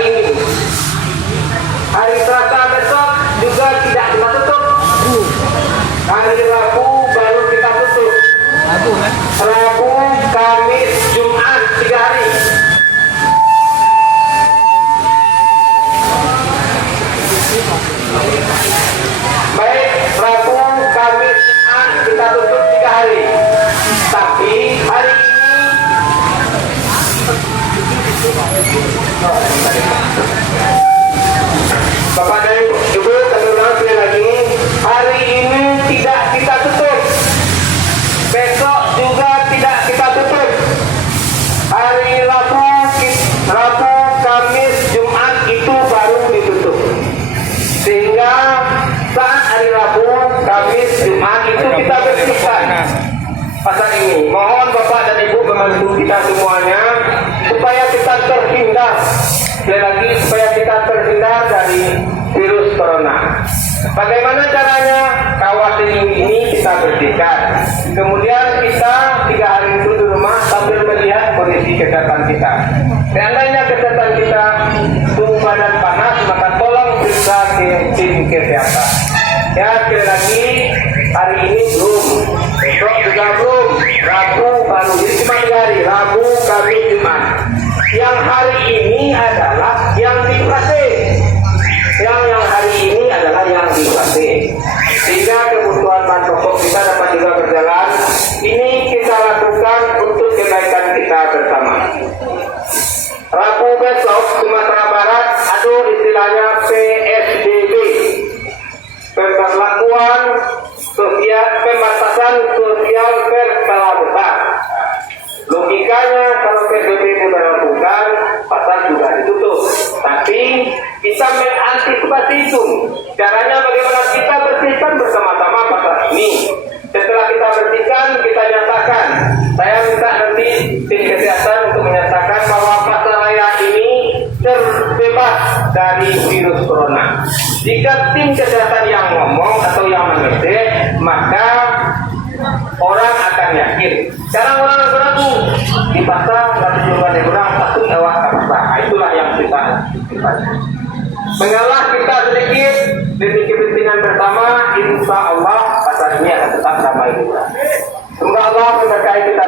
hari ini. Hari Selasa besok juga tidak kita tutup. Hari Rabu baru kita tutup. Rabu, Kamis, Jumat 3 hari. Baik, Rabu, Kamis, Jumat kita tutup 3 hari. Tapi hari ini Bapak dan Ibu, teman-teman sekali lagi, hari ini tidak kita tutup. Besok juga tidak kita tutup. Hari Rabu, Kamis, Jumat itu baru ditutup. Sehingga saat hari Rabu, Kamis, Jumat itu kita bersihkan pasar ini. Mohon Bapak dan Ibu membantu kita semuanya supaya kita terhindar. Sekali lagi, supaya kita terhindar dari virus corona. Bagaimana caranya? Kawasan ini kita bersihkan. Kemudian kita 3 hari itu di rumah sambil melihat kondisi kesehatan kita. Seandainya kesehatan kita suhu badan panas, maka tolong periksa ke tim kesehatan. Ya, sekali lagi, hari ini belum, besok juga belum, Rabu baru, jadi cuma 3 hari, Rabu, Kamis, Jumat. Yang hari ini adalah yang di vaksin. Yang hari ini adalah yang di vaksin. Sehingga kebutuhan bahan pokok kita dapat juga berjalan. Ini kita lakukan untuk kebaikan kita bersama. Rabu besok Sumatera Barat ada istilahnya PSBB, pemberlakuan sosial, pembatasan sosial berskala besar. Logikanya kalau PSBB diberlakukan, pasar juga ditutup. Tapi kita mengantisipasi itu. Caranya bagaimana kita bersihkan bersama-sama pasar ini. Setelah kita bersihkan, kita nyatakan. Saya minta nanti tim kesehatan untuk menyatakan bahwa pasar raya ini terbebas dari virus corona. Jika tim kesehatan yang ngomong atau yang mengecek, maka orang akan yakin. Sekarang orang ragu di pasar nanti juga ada orang satu awak pasar. Itulah yang kita mengalah kita sedikit demi kepentingan bersama. Insya Allah pasar ini akan tetap ramai juga. Semoga Allah memberkahi kita.